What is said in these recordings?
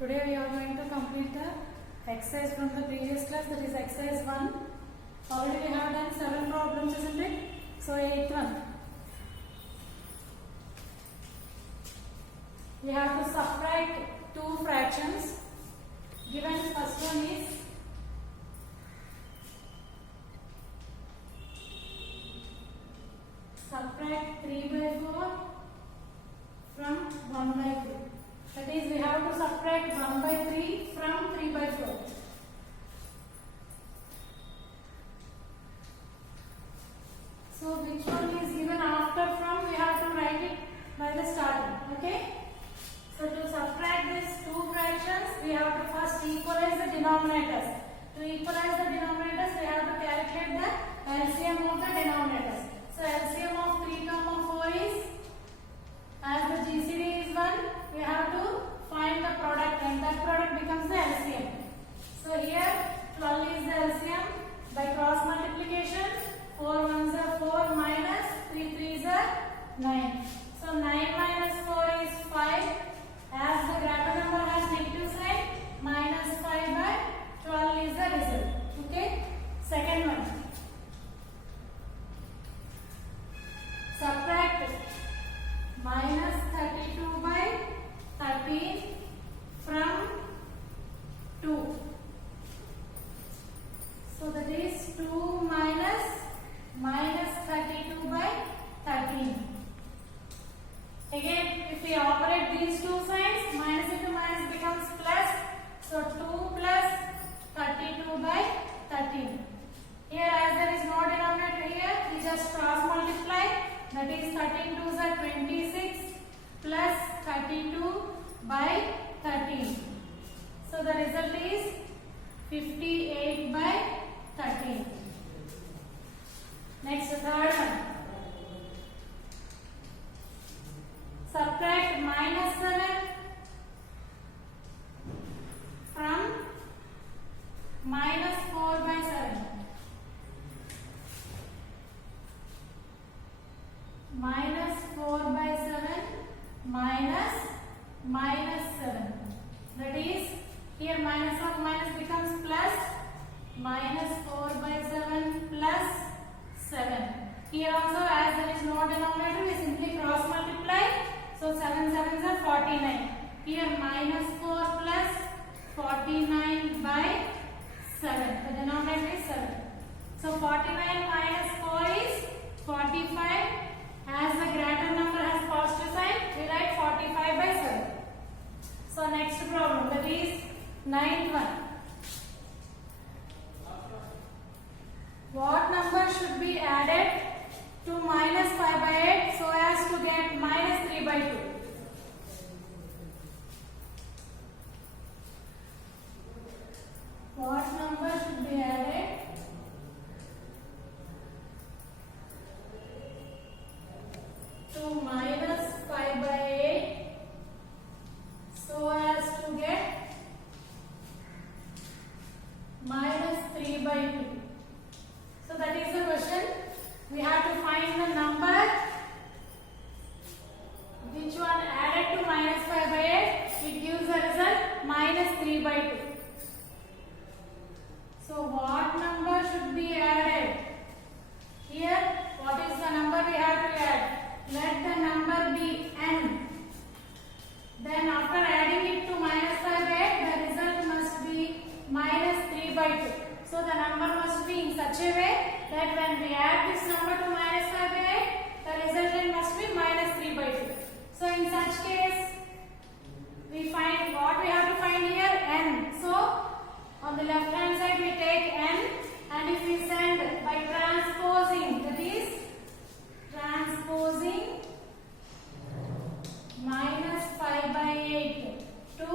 Today we are going to complete the exercise from the previous class, that is exercise 1. Already we have done 7 problems, isn't it? So 8th one. We have to subtract two fractions. Given first one is subtract 3/4 from 1/3. That is, we have to subtract 1/3 from 3/4. So which one is given after from, we have to write it by the starting. Okay. So to subtract these two fractions, we have to first equalize the denominators. To equalize the denominators, we have to calculate the LCM of the denominators. So LCM of 3, 4 is, as the GCD is 1, we have to find the product and that product becomes the LCM. So here 12 is the LCM by cross multiplication. 4 ones are 4 minus 3 threes are 9. So 9 minus 4 is 5. As the greater number has negative sign, minus 5 by 12 is the result. Okay. Second one. Subtract minus 32 by 13 from 2. So that is 2 minus 32 by 13. Again, if we operate these two signs, minus into minus becomes plus. So 2 plus 32 by 13. Here, as there is no denominator here, we just cross multiply. That is 13 2s are 26 plus 32 by 13. So the result is 58 by 13. Next, third one. Subtract minus 7 from minus 4 by 7. Minus 4 by 7 minus 7. That is, here minus of minus becomes plus. Minus 4 by 7 plus 7. Here also, as there is no denominator, we simply cross multiply. So 7 sevens are 49. Here minus 4 plus 49 by 7. The denominator is 7. So 49 minus 4 is 45. As the greater number has positive sign, we write 45 by 7. So next problem, that is 9th one. What number should be added to minus 5 by 8 so as to get minus 3 by 2? What number should be added to minus 5 by 8 so as to get minus 3 by 2? So that is the question. We have to find the number which one added to minus 5 by 8, it gives the result minus 3 by 2. So what number should be added? Here, what is the number we have to add? Let the number be n. Then after adding it to minus 5 by 8, the result must be minus 3 by 2. So the number must be in such a way that when we add this number to minus 5 by 8, the resultant must be minus 3 by 2. So in such case, we find what we have to find here, n. So on the left hand side we take n, and if we send by transposing, that is transposing minus 5 by 8 to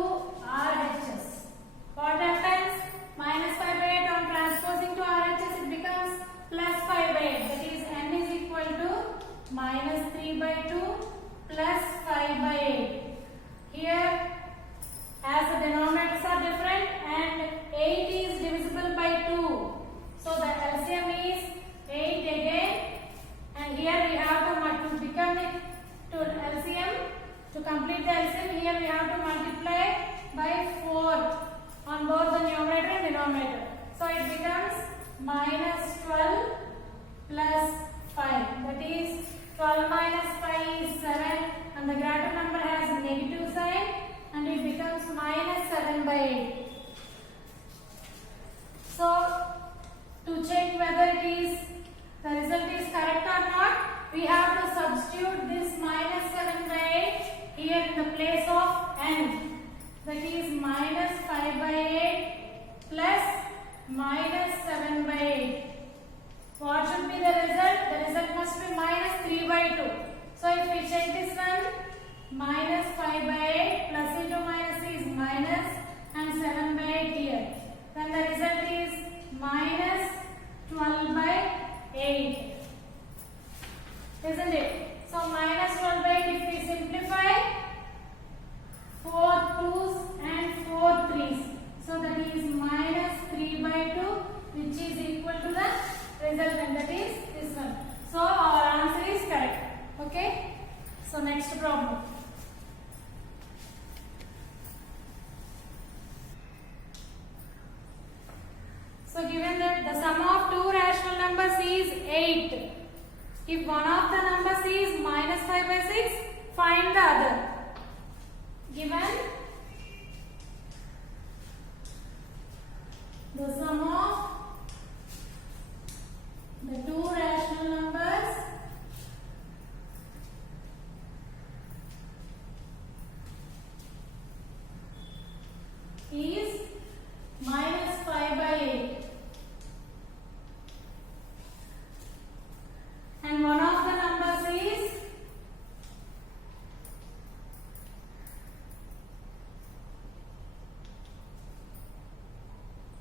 7 by 8. So to check whether the result is correct or not, we have to substitute this minus 7 by 8 here in the place of n. That is minus 5 by 8 plus minus 7 by 8. What should be the result? The result must be minus 3 by 2. So if we check this one, minus 5 by 8 plus into minus is minus and 7 by 8 here. Then the result is minus 12 by 8. Isn't it? So minus 12 by 8, if we simplify, 4 2's and 4 3's. So that is minus 3 by 2, which is equal to the resultant, that is this one. So our answer is correct. Okay. So next problem. So given that the sum of two rational numbers is 8. If one of the numbers is minus 5 by 6, find the other. Given the sum of the two rational numbers is minus 5 by 8 and one of the numbers is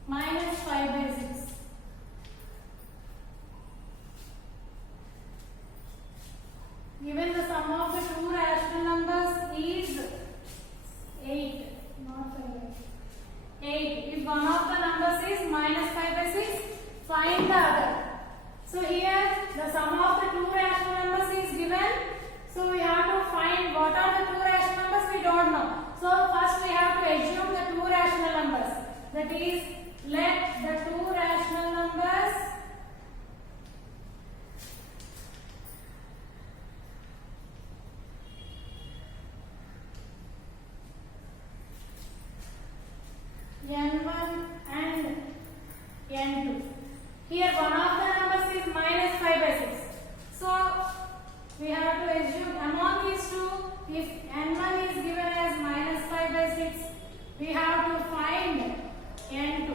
minus 5 by 6. Given the sum of the two rational numbers is 8, not 5. 8. If one of the numbers is minus 5 by 6, find the other. So here the sum of the two rational numbers is given. So we have to find what are the two rational numbers, we don't know. So first we have to assume the two rational numbers. That is, let the two rational numbers n1 and n2. Here one of the numbers is minus 5 by 6. So we have to assume among these two, if n1 is given as minus 5 by 6, we have to find n2.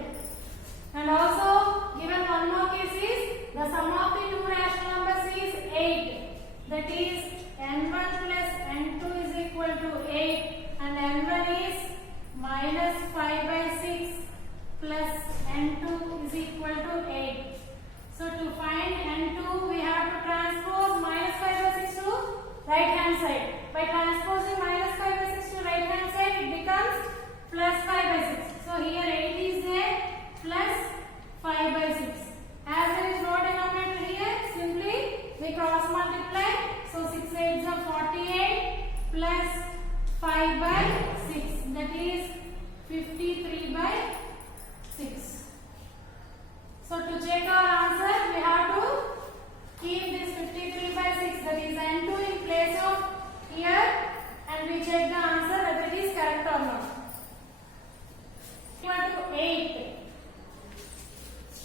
And also given one more case is the sum of the two rational numbers is 8. That is n1 plus n2 is equal to 8 and n1 is minus 5 by 6 plus n2 is equal to 8. So to find n2 we have to transpose minus 5 by 6 to right hand side. By transposing minus 5 by 6 to right hand side, it becomes plus 5 by 6. So here 8 is there plus 5 by 6. As there is no denominator here, simply we cross multiply. So 6 8s are 48 plus 5 by 6. That is 53 by 6. So to check our answer, we have to keep this 53 by 6, that is n2 in place of here, and we check the answer whether it is correct or not. Equal to 8.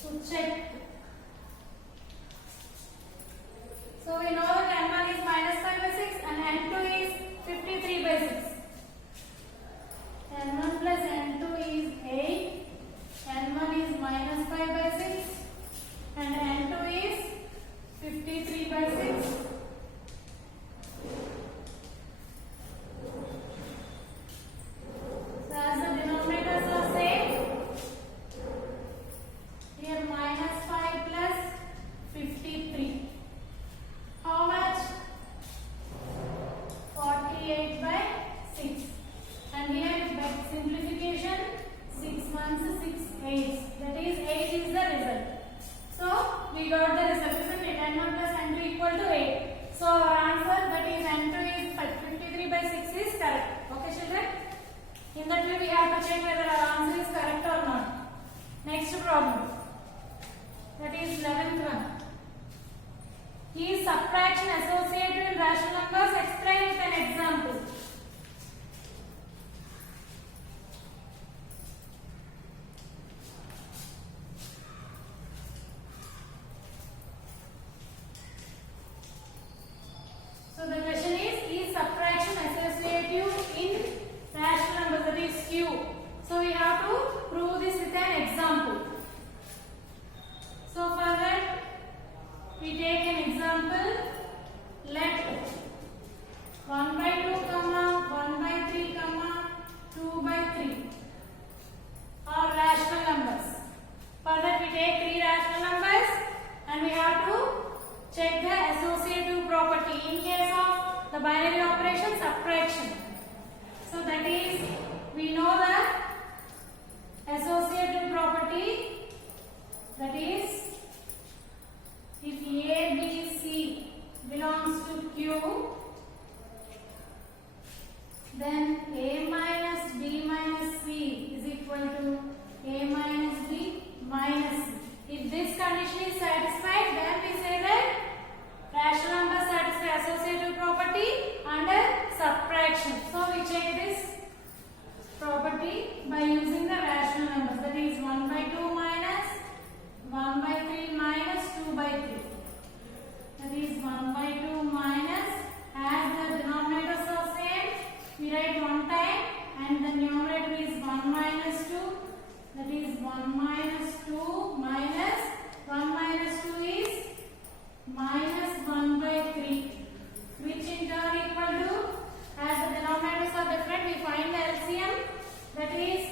To check. So we know that n1 is minus 5 by 6 and n2 is 53 by 6. n1 plus n2 is 8, n1 is minus 5 by 6 and n2 is 53 by 6. So as the denominators are same, here minus 5 plus 53. How much? 48 by 6. And here by simplification, 6 1s 6 8s. That is 8 is the result. So we got the result, isn't it? n1 plus n2 equal to 8. So our answer, that is n2 is 53 by 6 is correct. Okay children? In that way we have to check whether our answer is correct or not. Next problem. That is 11th one. Is subtraction associated in rational numbers? Explain with an example. q. So we have to prove this with an example. So for that we take an example. Let 1 by 2 comma 1 by 3 comma 2 by 3 are rational numbers. For that we take 3 rational numbers and we have to check the associative property in case of the binary operation subtraction. So that is, we know the associative property, that is, if A, B, C belongs to Q, then A minus B minus C is equal to A minus B minus C. If this condition is satisfied, then we say that rational numbers satisfy associative property under subtraction. So we check this property by using the rational numbers, that is 1 by 2 minus 1 by 3 minus 2 by 3. That is 1 by 2 minus, as the denominators are same, we write one time and the numerator is 1 minus 2. That is 1 minus 2 minus 1 minus 2 is minus 1 by 3, which in turn equal to, as the denominators are different, we find the LCM. That is,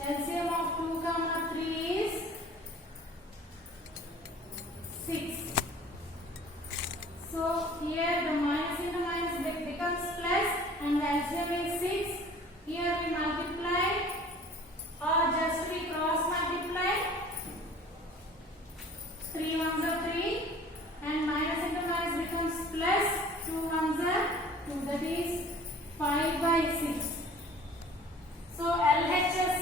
LCM of 2 comma 3 is 6. So here the minus into minus becomes plus and the LCM is 6. Here we multiply or just we cross multiply. 3 ones are 3 and minus into minus becomes plus. 2 ones are 2, that is 5 by 6. So LHS,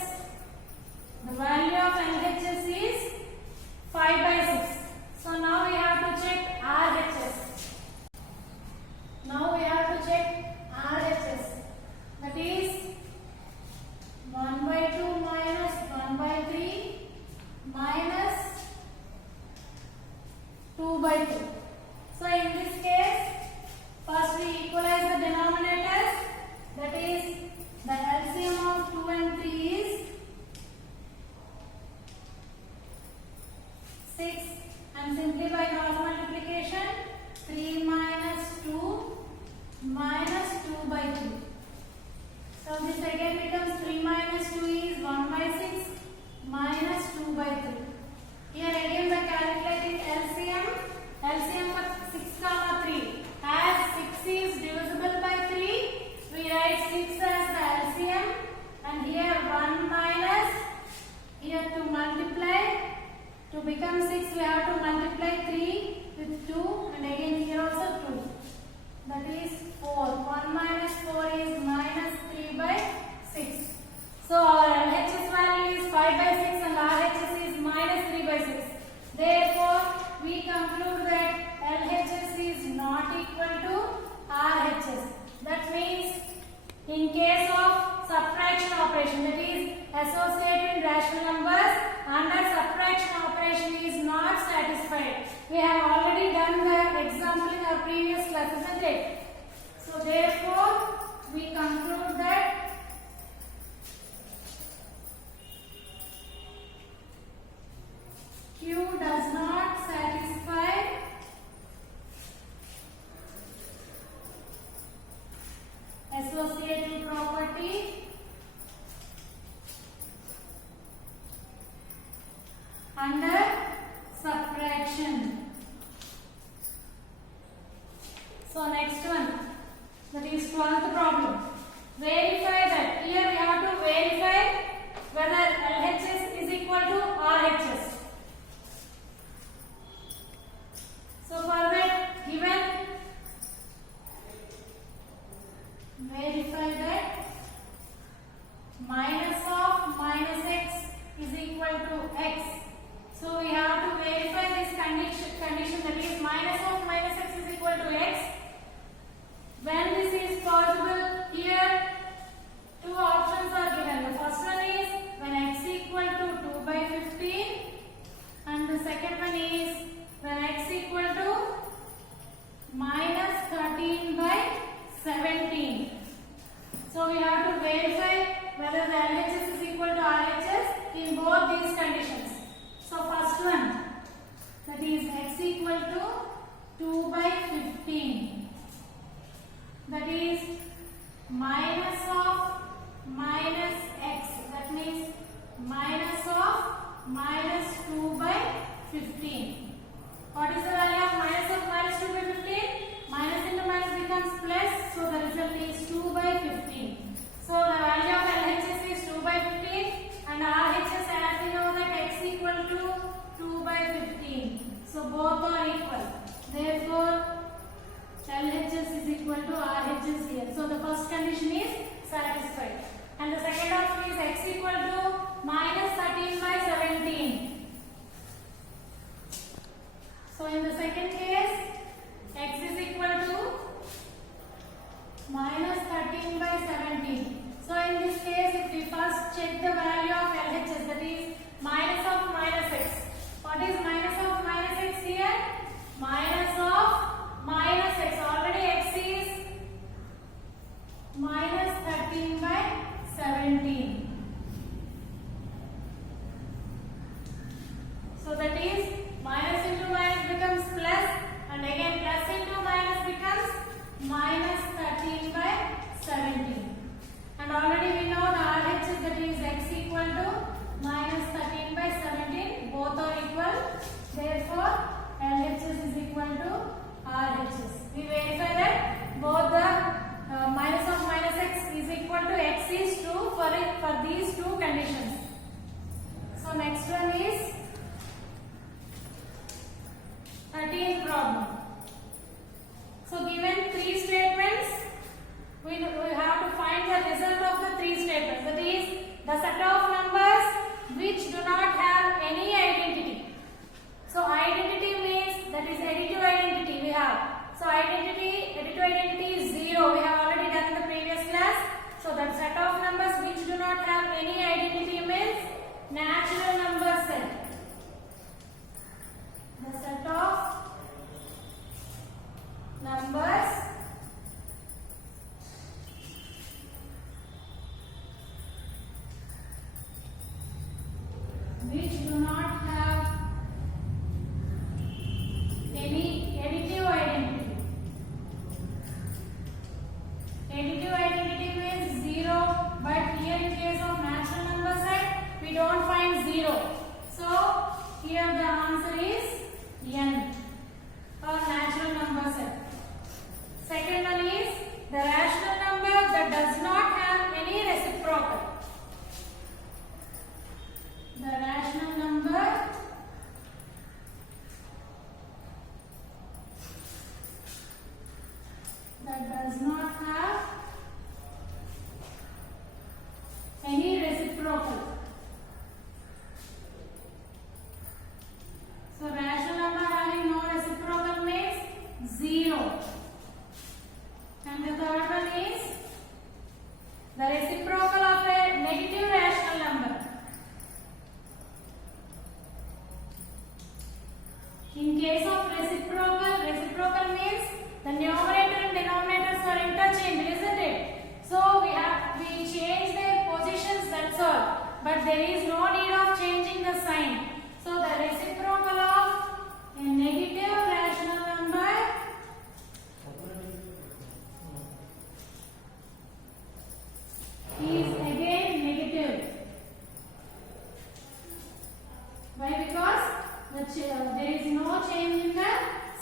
the value of LHS is 5 by 6. So now we have to check RHS. Now we have to check RHS. That is 1 by 2 minus 1 by 3 minus 2 by 2. So in this case, first we equalize the denominators. That is, the LCM of 2 and 3 is 6, and simply by cross multiplication, 3 minus 2 minus 2 by 2. So this again becomes 3 minus 2 is 1 by 6 minus 2 by 3. Here again by calculating LCM, LCM for 6 comma 3. As 6 is divisible by 3, we write 6 as the LCM, and here 1 minus, here to multiply, to become 6 we have to multiply 3 with 2 and again here also 2. That is 4. 1 minus 4 is minus 3 by 6. So our LHS value is 5 by 6 and RHS is minus 3 by 6. Therefore, we conclude that LHS is not equal to RHS. That means in case of subtraction operation, that is associated rational numbers under subtraction operation is not satisfied. We have already done the example in our previous class, isn't it? So therefore, we conclude that Q does not satisfy associative property under subtraction. So next one, that is 12th problem. Verify that. Here we have to verify whether LHS is equal to RHS. So for that, given, verify that minus of minus x is equal to x. So we have to verify this condition, that is minus of minus x is equal to x. When this is possible, here two options are given. The first one is when x equal to 2 by 15 and the second one is when x equal to minus 13 by 17. So we have to verify whether the 17. So both are equal. Therefore, LHS is equal to RHS here. So the first condition is satisfied. And the second option is x equal to minus 13 by 17. So in the second case, x is equal to minus 13 by 17. So in this case, if we first check the value of LHS, that is minus of minus x. What is minus of minus x here? Minus of minus x. Already x is minus 13 by 17. So that is minus into minus becomes plus, and again plus into minus becomes minus 13 by 17. And already we know the RHS, that is x equal to minus 13 by 17. Both are equal. Therefore, LHS is equal to RHS. We verify that both the minus of minus x is equal to x is true for these two conditions. So next one is 13th problem. So given three statements, we have to find the result of the three statements. That is the set of numbers which do not have any identity. So identity means, that is additive identity we have. So additive identity is 0. We have already done in the previous class. So the set of numbers which do not have any identity means natural number set. The set of numbers which do not have any additive identity. Additive identity means 0, but here in case of natural number set, we don't find 0. So here the answer is n, or natural number set. Second one is the rational number that does not have any reciprocal. The rational number that does not have any reciprocal. So rational number having no reciprocal means 0. And the third one is the reciprocal of a negative rational number. In case of reciprocal means the numerator and denominators are interchanged, isn't it? So we change their positions, that's all. But there is no need of changing the sign. So the reciprocal of a negative rational number is again negative. Why? Because there is no change in the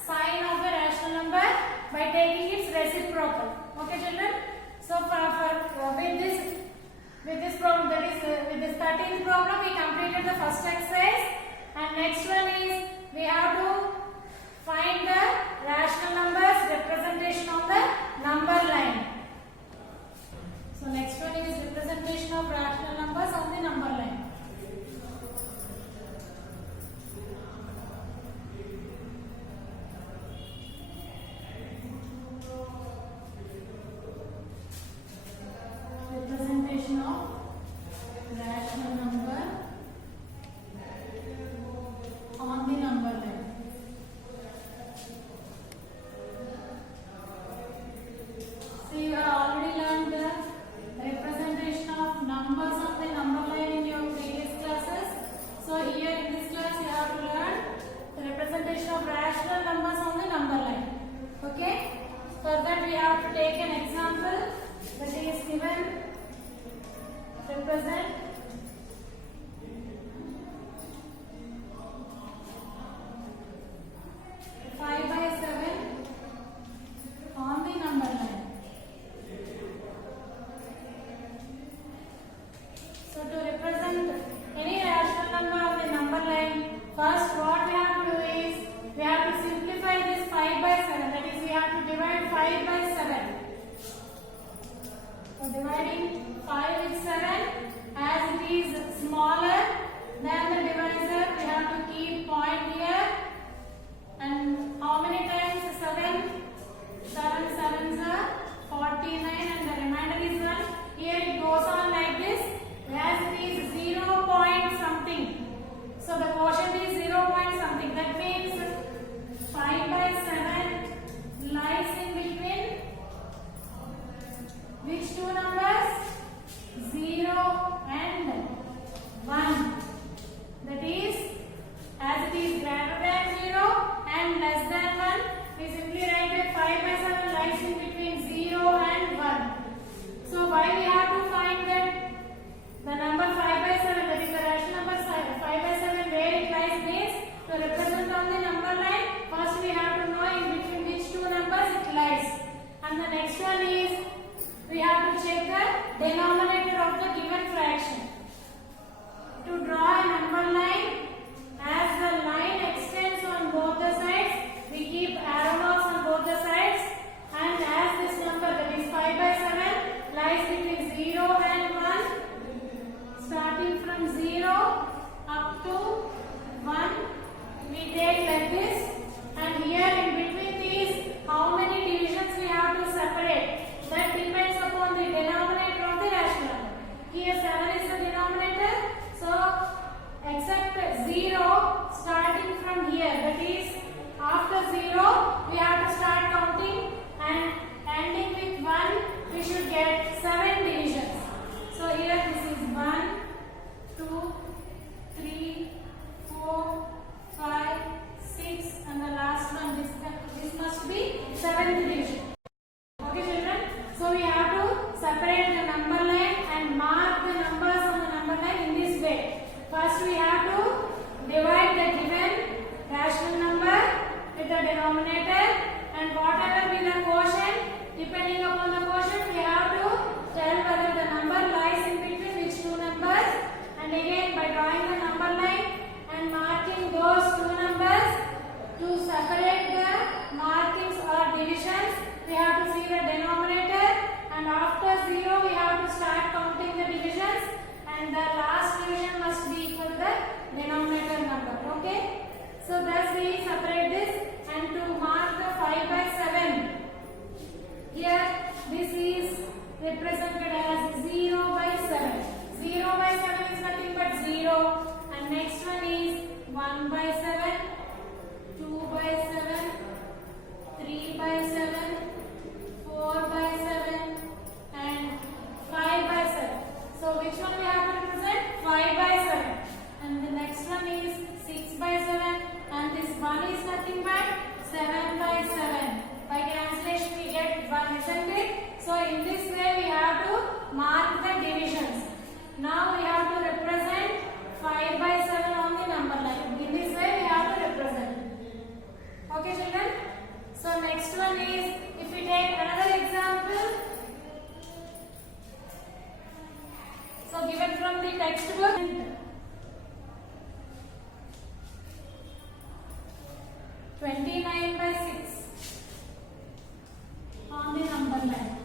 sign of a rational number by taking its reciprocal. Okay, children. So with this problem, that is with this 13th problem, we completed the first exercise, and next one is we have to find the rational numbers representation of the number line. So next one is representation of rational numbers on the number line. Representation of rational number on the number line. So you have already learned the representation of numbers on the number line in your previous classes. So here in this class you have to learn the representation of rational numbers on the number line. Okay? For that we have to take an example that is given. Represent 5 by 7 on the number line. So to represent any rational number on the number line, first what we have to do 5 by 7. So dividing 5 with 7, as it is smaller than the divisor, we have to keep point here. And how many times 7? 7 sevens are 49 and the remainder is 1. Here it goes on like this, as it is 0 point something. So the quotient is 0 point something. That means 5 by 7 lies in between which two numbers? 0 and 1. That is, as it is greater than 0 and less than 1, we simply write that 5 by 7 lies in between 0 and 1. So why we have to find that the number 5 by 7, that is the rational number 5 by 7, where it lies means to represent on the number line, first we have to know in between which two numbers it lies. And the next one is, we have to check the denominator of the given fraction. To draw a number line, as the line extends on both the sides, we keep arrow marks on both the sides, and as this number, that is 5 by 7, lies between 0 and 1, starting from 0 up to 1, we take like this, and here in between these, how many divisions we have to separate? That depends upon the denominator of the rational number. Here 7 is the denominator, so except 0 starting from here, that is after 0 we have to start counting, and ending with 1 we should get 7 divisions. So here this is 1, 2, 3, 4, 5, 6 and the last one, this must be 7th division. Okay children, so we have to separate the number line and mark the numbers on the number line in this way. First we have to divide the given rational number with the denominator, and whatever be the quotient, depending upon the quotient we have to tell whether the number lies in between which two numbers, and again by drawing the number line and marking those two numbers, to separate the markings or divisions we have to see the denominator, and after 0 we have to start counting the divisions, and the last division must be equal to the denominator number. Okay, so thus we separate this, and to mark the 5 by 7, here this is represented as 0 by 7. 0 by 7 is nothing but 0, and next one is 1 by 7, 2 by 7, 3 by 7, 4 by 7 and 5 by 7. So which one we have to represent? 5 by 7. And the next one is 6 by 7, and this 1 is nothing but 7 by 7. By cancellation we get 1, isn't it? So in this way we have to mark the divisions. Now we have to represent 5 by 7 on the number line. In this way we have to represent. Okay children? So next one is, if we take another example, so given from the textbook, 29 by 6 on the number line.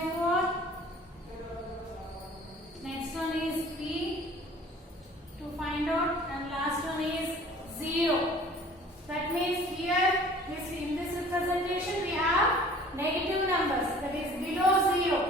4. Next one is P to find out, and last one is 0. That means here in this representation we have negative numbers, that is below 0.